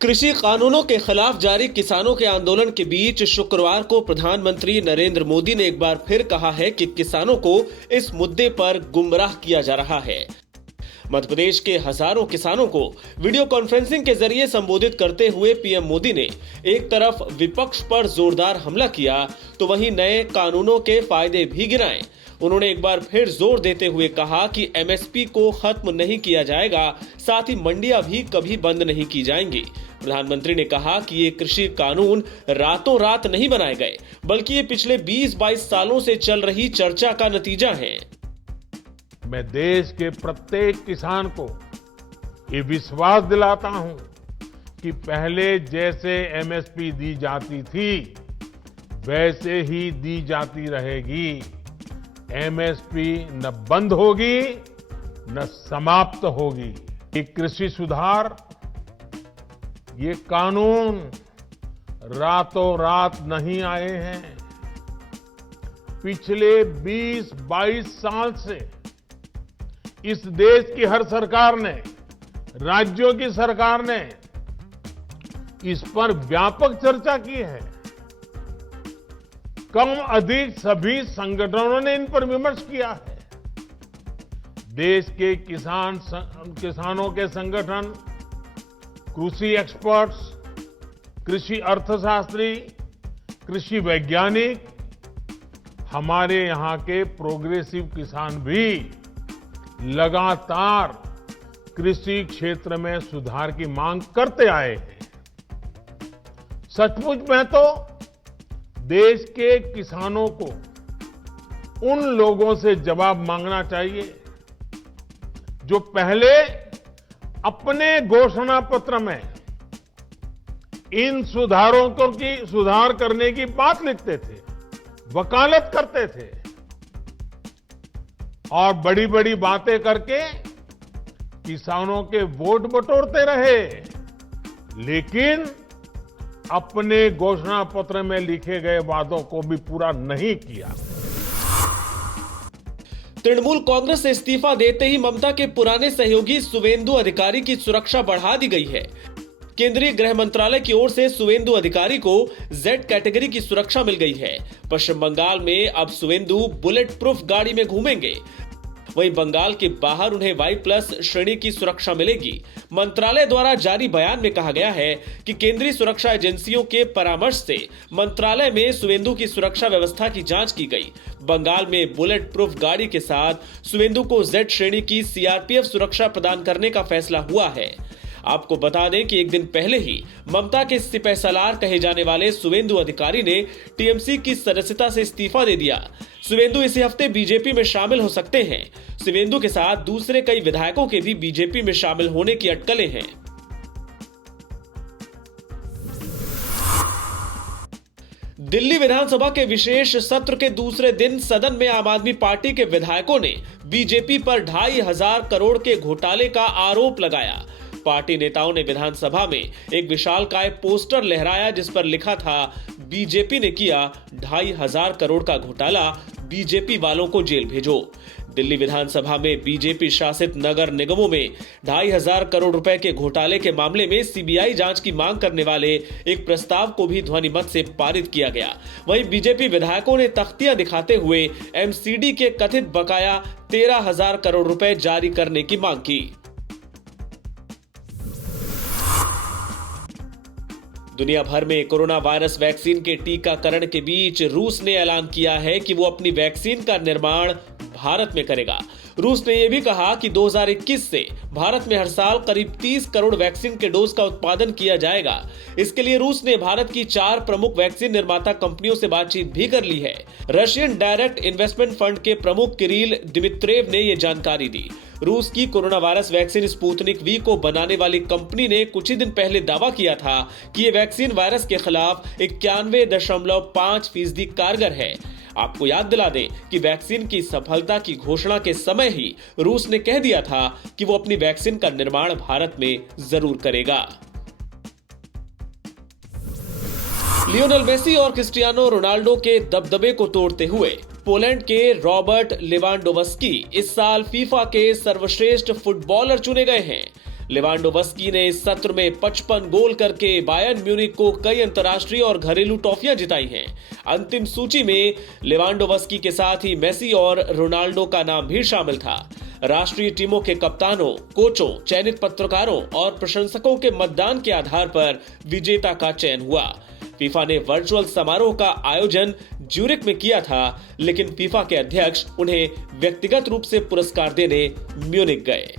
कृषि कानूनों के खिलाफ जारी किसानों के आंदोलन के बीच शुक्रवार को प्रधानमंत्री नरेंद्र मोदी ने एक बार फिर कहा है कि किसानों को इस मुद्दे पर गुमराह किया जा रहा है। मध्य प्रदेश के हजारों किसानों को वीडियो कॉन्फ्रेंसिंग के जरिए संबोधित करते हुए पीएम मोदी ने एक तरफ विपक्ष पर जोरदार हमला किया तो वहीं नए कानूनों के फायदे भी गिनाए। उन्होंने एक बार फिर जोर देते हुए कहा कि एमएसपी को खत्म नहीं किया जाएगा, साथ ही मंडियां भी कभी बंद नहीं की जाएंगी। प्रधानमंत्री ने कहा कि ये कृषि कानून रातों रात नहीं बनाए गए, बल्कि ये पिछले 20-22 सालों से चल रही चर्चा का नतीजा है। मैं देश के प्रत्येक किसान को ये विश्वास दिलाता हूं कि पहले जैसे एमएसपी दी जाती थी वैसे ही दी जाती रहेगी। एमएसपी न बंद होगी न समाप्त होगी। ये कृषि सुधार, ये कानून रातों रात नहीं आए हैं। पिछले 20-22 साल से इस देश की हर सरकार ने, राज्यों की सरकार ने इस पर व्यापक चर्चा की है। कम अधिक सभी संगठनों ने इन पर विमर्श किया है। देश के किसानों के संगठन, कृषि एक्सपर्ट्स, कृषि अर्थशास्त्री, कृषि वैज्ञानिक, हमारे यहाँ के प्रोग्रेसिव किसान भी लगातार कृषि क्षेत्र में सुधार की मांग करते आए हैं। सचमुच में तो देश के किसानों को उन लोगों से जवाब मांगना चाहिए जो पहले अपने घोषणा पत्र में इन सुधारों की सुधार करने की बात लिखते थे, वकालत करते थे और बड़ी बड़ी बातें करके किसानों के वोट बटोरते रहे, लेकिन अपने घोषणा पत्र में लिखे गए वादों को भी पूरा नहीं किया। तृणमूल कांग्रेस से इस्तीफा देते ही ममता के पुराने सहयोगी शुवेंदु अधिकारी की सुरक्षा बढ़ा दी गई है। केंद्रीय गृह मंत्रालय की ओर से शुवेंदु अधिकारी को जेड कैटेगरी की सुरक्षा मिल गई है। पश्चिम बंगाल में अब शुवेंदु बुलेट प्रूफ गाड़ी में घूमेंगे। वहीं बंगाल के बाहर उन्हें Y+ श्रेणी की सुरक्षा मिलेगी। मंत्रालय द्वारा जारी बयान में कहा गया है कि केंद्रीय सुरक्षा एजेंसियों के परामर्श से मंत्रालय में शुवेंदु की सुरक्षा व्यवस्था की जांच की गई। बंगाल में बुलेट प्रूफ गाड़ी के साथ शुवेंदु को Z श्रेणी की सीआरपीएफ सुरक्षा प्रदान करने का फैसला हुआ है। आपको बता दें कि एक दिन पहले ही ममता के सिपहसालार कहे जाने वाले शुवेंदु अधिकारी ने टीएमसी की सदस्यता से इस्तीफा दे दिया। शुवेंदु इसी हफ्ते बीजेपी में शामिल हो सकते हैं। शुवेंदु के साथ दूसरे कई विधायकों के भी बीजेपी में शामिल होने की अटकलें हैं। दिल्ली विधानसभा के विशेष सत्र के दूसरे दिन सदन में आम आदमी पार्टी के विधायकों ने बीजेपी पर 2,500 करोड़ के घोटाले का आरोप लगाया। पार्टी नेताओं ने विधानसभा में एक विशालकाय पोस्टर लहराया जिस पर लिखा था, बीजेपी ने किया 2,500 करोड़ का घोटाला, बीजेपी वालों को जेल भेजो। दिल्ली विधानसभा में बीजेपी शासित नगर निगमों में 2,500 करोड़ रुपए के घोटाले के मामले में सीबीआई जांच की मांग करने वाले एक प्रस्ताव को भी ध्वनिमत से पारित किया गया। वहीं बीजेपी विधायकों ने तख्तियां दिखाते हुए एमसीडी के कथित बकाया 13,000 करोड़ रुपए जारी करने की मांग की। दुनिया भर में कोरोना वायरस वैक्सीन के टीकाकरण के बीच रूस ने ऐलान किया है कि वो अपनी वैक्सीन का निर्माण भारत में करेगा। रूस ने यह भी कहा कि 2021 से भारत में हर साल करीब 30 करोड़ वैक्सीन के डोज का उत्पादन किया जाएगा। इसके लिए रूस ने भारत की 4 प्रमुख वैक्सीन निर्माता कंपनियों से बातचीत भी कर ली है। रशियन डायरेक्ट इन्वेस्टमेंट फंड के प्रमुख किरिल दिमित्रेव ने यह जानकारी दी। रूस की corona virus vaccine Sputnik V को बनाने वाली कंपनी ने कुछ ही दिन पहले दावा किया था कि यह वैक्सीन वायरस के खिलाफ 91.5% कारगर है। आपको याद दिला दें कि वैक्सीन की सफलता की घोषणा के समय ही रूस ने कह दिया था कि वो अपनी वैक्सीन का निर्माण भारत में जरूर करेगा। लियोनेल मेसी और क्रिस्टियानो रोनाल्डो के दबदबे को तोड़ते हुए पोलैंड के रॉबर्ट लेवांडोव्स्की इस साल फीफा के सर्वश्रेष्ठ फुटबॉलर चुने गए हैं। लेवांडोव्स्की ने इस सत्र में 55 गोल करके बायर्न म्यूनिख को कई अंतर्राष्ट्रीय और घरेलू ट्रॉफियां जिताई हैं। अंतिम सूची में लेवांडोव्स्की के साथ ही मेसी और रोनाल्डो का नाम भी शामिल था। राष्ट्रीय टीमों के कप्तानों, कोचों, चयनित पत्रकारों और प्रशंसकों के मतदान के आधार पर विजेता का चयन हुआ। फीफा ने वर्चुअल समारोह का आयोजन ज्यूरिख में किया था, लेकिन फीफा के अध्यक्ष उन्हें व्यक्तिगत रूप से पुरस्कार देने म्यूनिख गए।